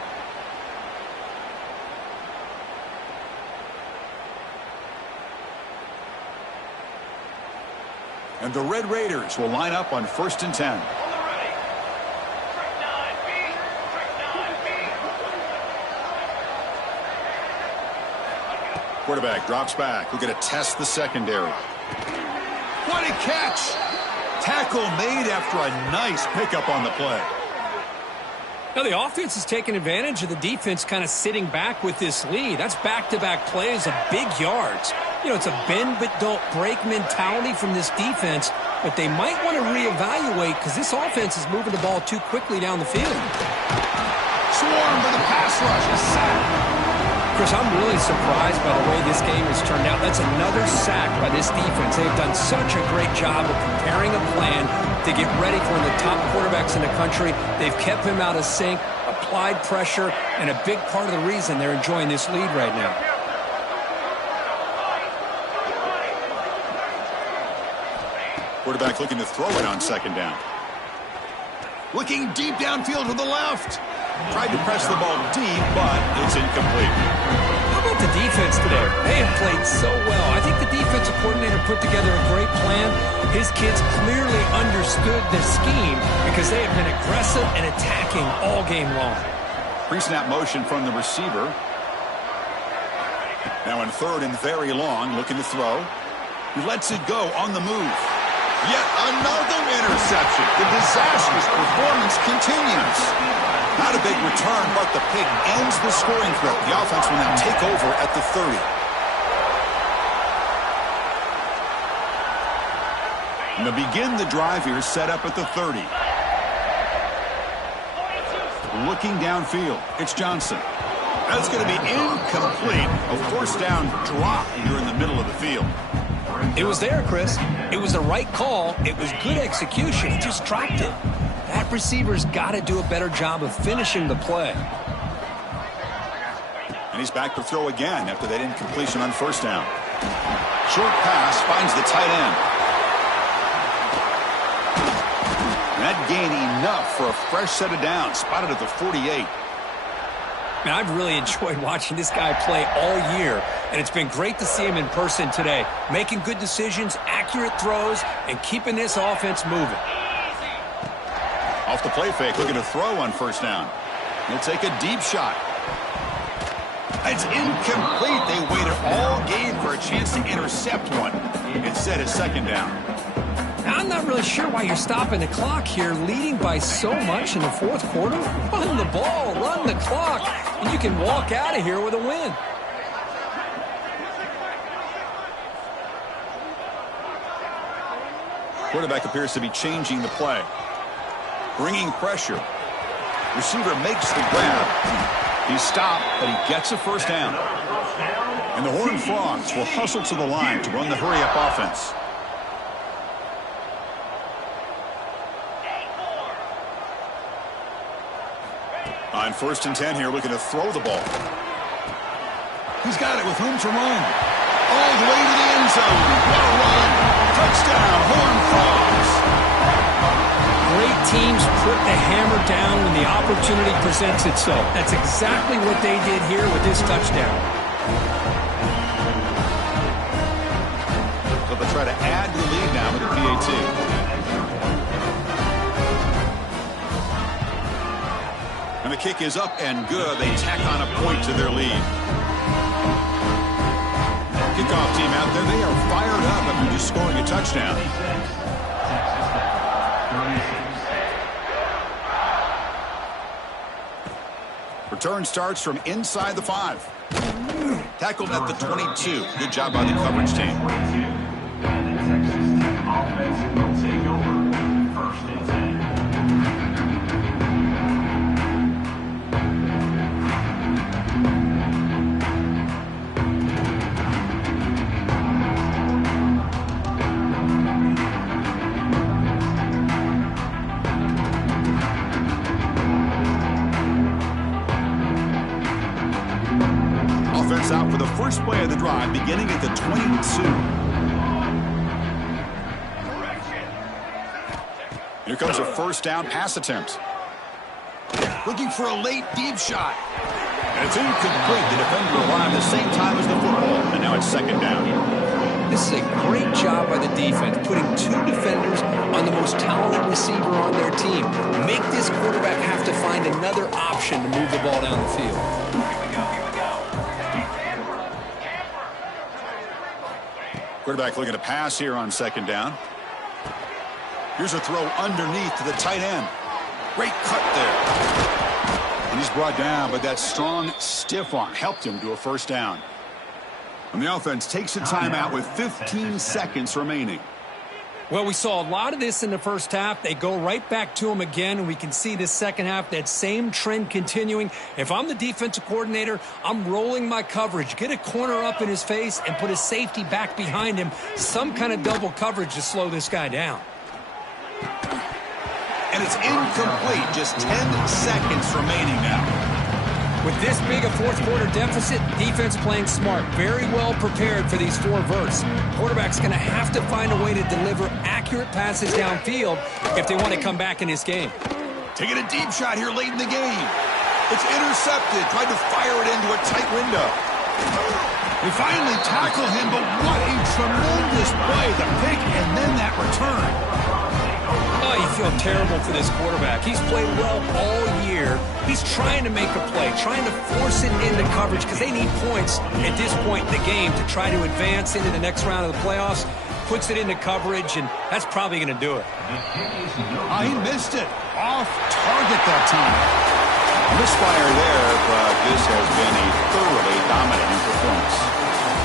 And the Red Raiders will line up on 1st and 10. Quarterback drops back. We're going to test the secondary. What a catch! Tackle made after a nice pickup on the play. Now, the offense is taking advantage of the defense kind of sitting back with this lead. That's back-to-back plays of big yards. You know, it's a bend-but-don't-break mentality from this defense, but they might want to reevaluate because this offense is moving the ball too quickly down the field. Swarm for the pass rush. A sack. Chris, I'm really surprised by the way this game has turned out. That's another sack by this defense. They've done such a great job of preparing a plan to get ready for one of the top quarterbacks in the country. They've kept him out of sync, applied pressure, and a big part of the reason they're enjoying this lead right now. Quarterback looking to throw it on second down. Looking deep downfield to the left. Tried to press the ball deep, but it's incomplete. How about the defense today? They have played so well. I think the defensive coordinator put together a great plan. His kids clearly understood the scheme because they have been aggressive and attacking all game long. Pre-snap motion from the receiver. Now in third and very long, looking to throw. He lets it go on the move. Yet another interception. The disastrous performance continues. Not a big return, but the pick ends the scoring threat. The offense will now take over at the 30. And to begin the drive here, set up at the 30. Looking downfield, it's Johnson. That's going to be incomplete. A first down drop here in the middle of the field. It was there, Chris. It was the right call. It was good execution. He just dropped it. That receiver's got to do a better job of finishing the play. And he's back to throw again after that incompletion on first down. Short pass finds the tight end. And that gain enough for a fresh set of downs. Spotted at the 48. Man, I've really enjoyed watching this guy play all year, and it's been great to see him in person today. Making good decisions, accurate throws, and keeping this offense moving. Off the play fake, looking to throw on first down. He'll take a deep shot. It's incomplete. They waited all game for a chance to intercept one. Instead, it's second down. I'm not really sure why you're stopping the clock here, leading by so much in the fourth quarter. Run the ball, run the clock, and you can walk out of here with a win. Quarterback appears to be changing the play. Bringing pressure. Receiver makes the grab. He's stopped, but he gets a first down. And the Horned Frogs will hustle to the line to run the hurry-up offense. On first and 10 here, looking to throw the ball. He's got it with room to run. All the way to the end zone. What a run. Touchdown, Horned Frogs. Great teams put the hammer down when the opportunity presents itself. That's exactly what they did here with this touchdown. So they'll try to add to the lead now with the PAT. And the kick is up and good. They tack on a point to their lead. Kickoff team out there. They are fired up after just scoring a touchdown. Return starts from inside the 5. Tackled at the 22. Good job by the coverage team. Offense will take over first and 10. Offense out for the first play of the drive, beginning at the 22. Here comes a first down pass attempt. Looking for a late deep shot. And it's incomplete. The defender arrived at the same time as the football, and now it's second down. This is a great job by the defense, putting 2 defenders on the most talented receiver on their team. Make this quarterback have to find another option to move the ball down the field. Quarterback looking to pass here on second down. Here's a throw underneath to the tight end. Great cut there. And he's brought down, but that strong, stiff arm helped him to a first down. And the offense takes a timeout with 15 seconds remaining. Well, we saw a lot of this in the first half. They go right back to him again, and we can see this second half, that same trend continuing. If I'm the defensive coordinator, I'm rolling my coverage. Get a corner up in his face and put his safety back behind him. Some kind of double coverage to slow this guy down. And it's incomplete. Just 10 seconds remaining now. With this big a fourth-quarter deficit, defense playing smart, very well prepared for these 4 verts. Quarterback's going to have to find a way to deliver accurate passes downfield if they want to come back in this game. Taking a deep shot here late in the game. It's intercepted. Tried to fire it into a tight window. They finally tackle him, but what a tremendous play. The pick and then that return. Oh, you feel terrible for this quarterback. He's played well all year. He's trying to make a play, trying to force it into coverage because they need points at this point in the game to try to advance into the next round of the playoffs. Puts it into coverage, and that's probably going to do it. He missed it. Off target that time. Misfire there, but this has been a thoroughly dominating performance.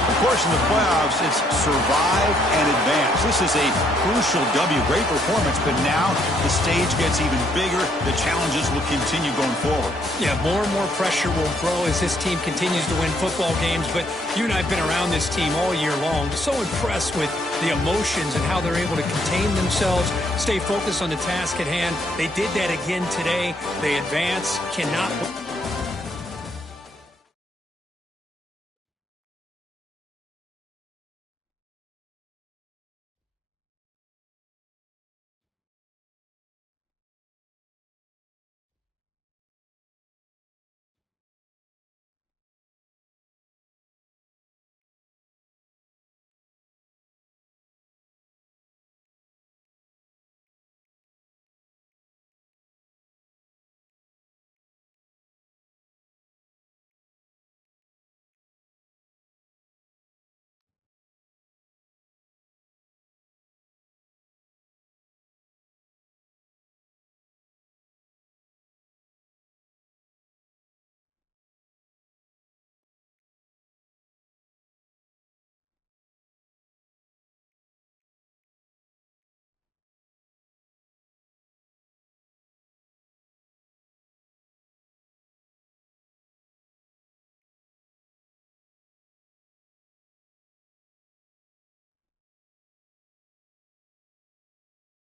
Of course, in the playoffs, it's survive and advance. This is a crucial W. Great performance, but now the stage gets even bigger. The challenges will continue going forward. Yeah, more and more pressure will grow as this team continues to win football games. But you and I have been around this team all year long. So impressed with the emotions and how they're able to contain themselves, stay focused on the task at hand. They did that again today. They advance, cannot